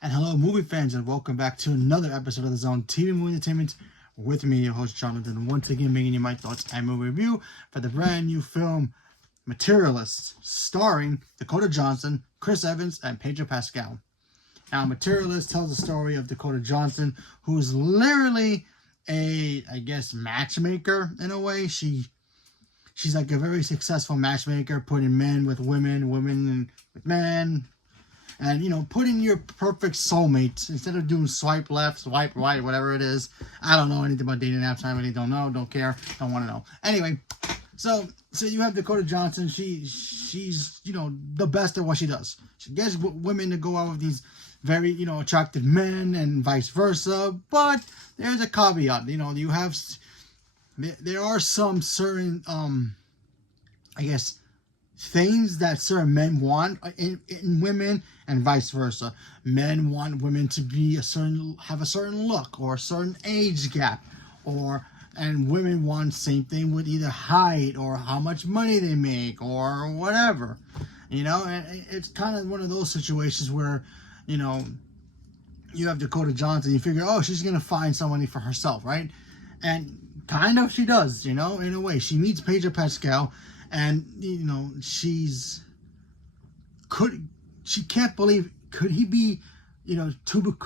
And hello, movie fans, and welcome back to another episode of the Zone TV Movie Entertainment with me, your host Jonathan. Once again, bringing you my thoughts and movie review for the brand new film Materialist, starring Dakota Johnson, Chris Evans, and Pedro Pascal. Now, Materialist tells the story of Dakota Johnson, who is literally a, matchmaker in a way. She's like a very successful matchmaker, putting men with women, women with men. And, putting your perfect soulmate, instead of doing swipe left, swipe right, whatever it is. I don't know anything about dating apps. I really don't know, don't care, don't want to know. Anyway, so you have Dakota Johnson. She's, the best at what she does. She gets women to go out with these very, attractive men and vice versa. But there's a caveat. There are some certain, things that certain men want in women, and vice versa. Men want women to be have a certain look or a certain age gap, and women want same thing with either height or how much money they make or whatever. And it's kind of one of those situations where, you have Dakota Johnson, you figure, oh, she's gonna find somebody for herself, right? And kind of she does, in a way. She meets Pedro Pascal. And, she can't believe, could he be, too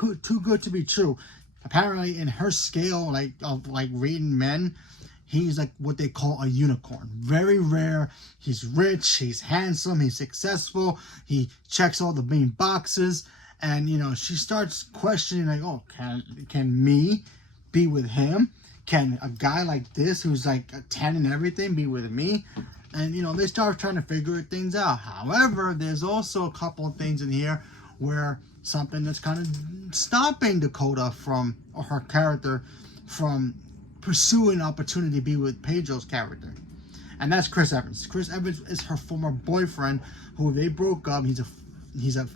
good to be true? Apparently, in her scale, of rating men, he's like what they call a unicorn. Very rare. He's rich, he's handsome, he's successful, he checks all the main boxes. And, she starts questioning, like, oh, can me be with him? Can a guy like this, who's like a 10 and everything, be with me? And, they start trying to figure things out. However, there's also a couple of things in here where something that's kind of stopping Dakota or her character from pursuing an opportunity to be with Pedro's character. And that's Chris Evans. Chris Evans is her former boyfriend, who they broke up. He's a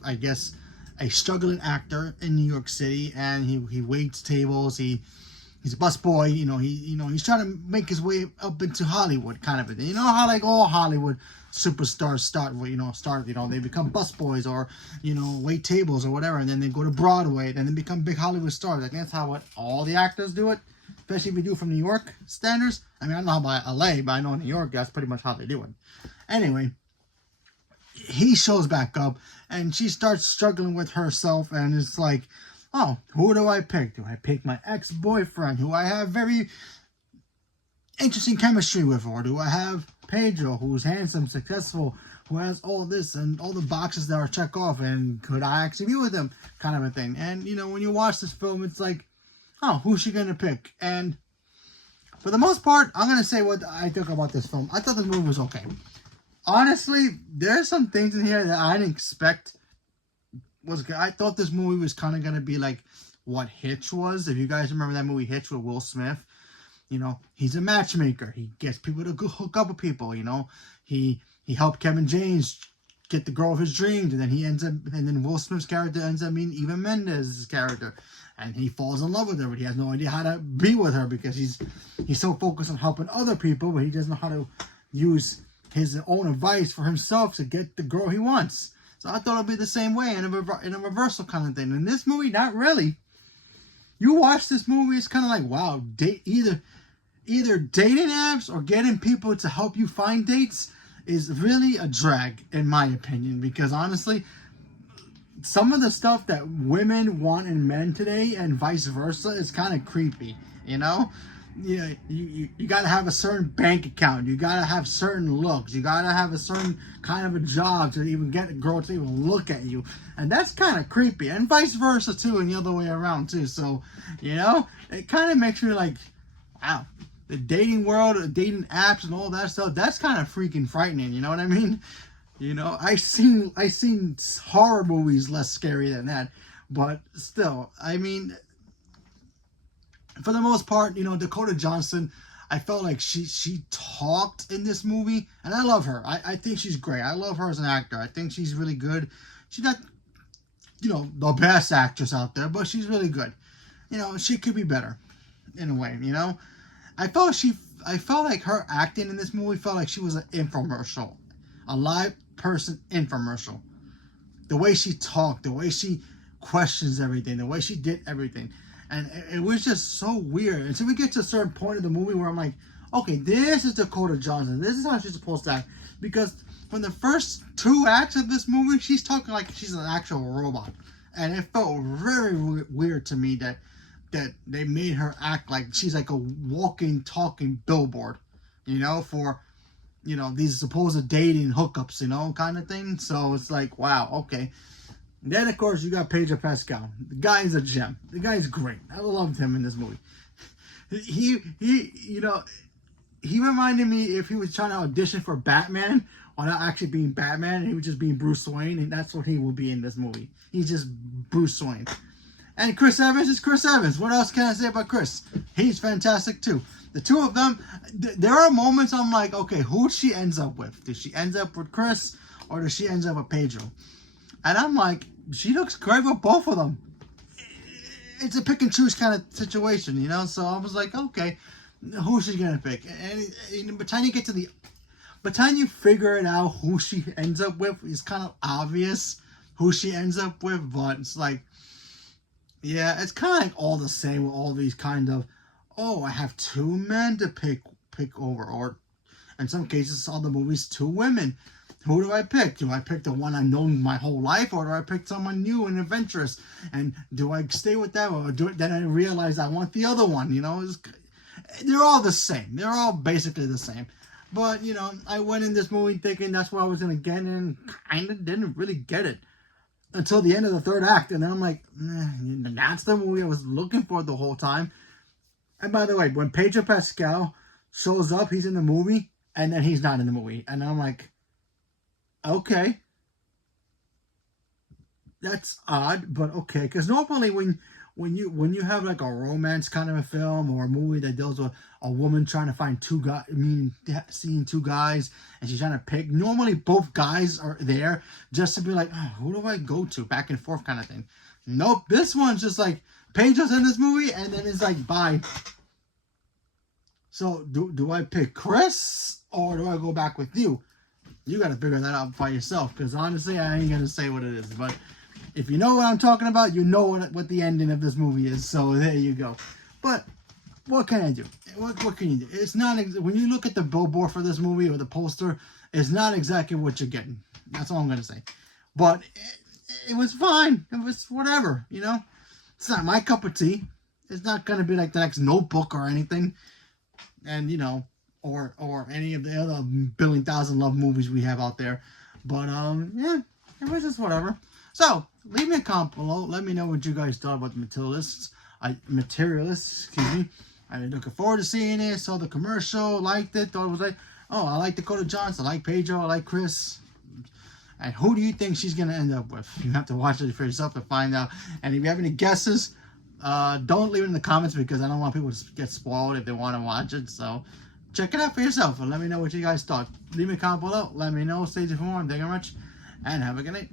struggling actor in New York City, and he waits tables. He's a busboy, he's trying to make his way up into Hollywood, kind of a thing. You know how like all Hollywood superstars start, they become busboys or, wait tables or whatever, and then they go to Broadway, then they become big Hollywood stars. I think that's how all the actors do it, especially if you do it from New York standards. I mean, I don't know about LA, but I know in New York, that's pretty much how they do it. Anyway, he shows back up, and she starts struggling with herself, and it's like, oh, who do I pick? Do I pick my ex-boyfriend, who I have very interesting chemistry with? Or do I have Pedro, who's handsome, successful, who has all this and all the boxes that are checked off, and could I actually be with him? Kind of a thing. And, when you watch this film, it's like, oh, who's she going to pick? And for the most part, I'm going to say what I think about this film. I thought the movie was okay. Honestly, there's some things in here that I didn't expect was good. I thought this movie was kind of going to be like what Hitch was. If you guys remember that movie Hitch with Will Smith, he's a matchmaker. He gets people to hook up with people. He helped Kevin James get the girl of his dreams, and then Will Smith's character ends up meeting Eva Mendes' character, and he falls in love with her, but he has no idea how to be with her because he's so focused on helping other people, but he doesn't know how to use his own advice for himself to get the girl he wants. So I thought it'd be the same way in a reversal kind of thing. In this movie, not really. You watch this movie, it's kind of like, wow, either dating apps or getting people to help you find dates is really a drag, in my opinion. Because honestly, some of the stuff that women want in men today and vice versa is kind of creepy, you gotta have a certain bank account. You gotta have certain looks. You gotta have a certain kind of a job to even get a girl to even look at you. And that's kind of creepy. And vice versa too, and the other way around too. So, it kind of makes me like, wow, the dating world, dating apps and all that stuff, that's kind of freaking frightening. You know what I mean? I seen horror movies less scary than that. But still, I mean, for the most part, Dakota Johnson, I felt like she talked in this movie, and I love her. I think she's great. I love her as an actor. I think she's really good. She's not, the best actress out there, but she's really good. She could be better, in a way, I felt like her acting in this movie felt like she was an infomercial. A live person infomercial. The way she talked, the way she questions everything, the way she did everything. And it was just so weird. And so we get to a certain point of the movie where I'm like, okay, this is Dakota Johnson. This is how she's supposed to act. Because from the first 2 acts of this movie, she's talking like she's an actual robot. And it felt very weird to me that they made her act like she's like a walking, talking billboard, you know, for, you know, these supposed dating hookups, you know, kind of thing. So it's like, wow, okay. Then, of course, you got Pedro Pascal. The guy is a gem. The guy is great. I loved him in this movie. He you know, he reminded me if he was trying to audition for Batman while not actually being Batman, and he was just being Bruce Wayne, and that's what he will be in this movie. He's just Bruce Wayne. And Chris Evans is Chris Evans. What else can I say about Chris? He's fantastic, too. The two of them, there are moments I'm like, okay, who she ends up with? Does she end up with Chris, or does she end up with Pedro? And I'm like, she looks great with both of them. It's a pick and choose kind of situation, you know? So I was like, okay, who's she gonna pick? And by the time you get to by the time you figure it out who she ends up with, it's kind of obvious who she ends up with, but it's like, yeah, it's kind of like all the same with all these kind of, oh, I have 2 men to pick over, or in some cases, all the movies, 2 women. Who do I pick? Do I pick the one I've known my whole life, or do I pick someone new and adventurous? And do I stay with them, or then I realize I want the other one? You know, they're all the same. They're all basically the same. But, you know, I went in this movie thinking that's what I was going to get, and kind of didn't really get it until the end of the 3rd act. And then I'm like, that's the movie I was looking for the whole time. And by the way, when Pedro Pascal shows up, he's in the movie, and then he's not in the movie. And I'm like, okay, that's odd, but okay. Because normally when you have like a romance kind of a film or a movie that deals with a woman trying to find 2 guys, seeing 2 guys, and she's trying to pick. Normally both guys are there just to be like, oh, who do I go to? Back and forth kind of thing. Nope, this one's just like Pedro's in this movie, and then it's like bye. So do I pick Chris, or do I go back with you? You got to figure that out by yourself, because honestly, I ain't going to say what it is. But if you know what I'm talking about, you know what the ending of this movie is. So there you go. But what can I do? What can you do? It's not, when you look at the billboard for this movie or the poster, it's not exactly what you're getting. That's all I'm going to say. But it was fine. It was whatever, you know. It's not my cup of tea. It's not going to be like the next Notebook or anything. And, you know, or any of the other billion thousand love movies we have out there. But, yeah, it was just whatever. So, leave me a comment below. Let me know what you guys thought about the materialists, excuse me. I'm looking forward to seeing it. Saw the commercial, liked it. Thought it was like, oh, I like Dakota Johnson. I like Pedro. I like Chris. And who do you think she's going to end up with? You have to watch it for yourself to find out. And if you have any guesses, don't leave it in the comments, because I don't want people to get spoiled if they want to watch it. So, check it out for yourself and let me know what you guys thought. Leave me a comment below. Let me know. Stay tuned for more. Thank you very much. And have a good night.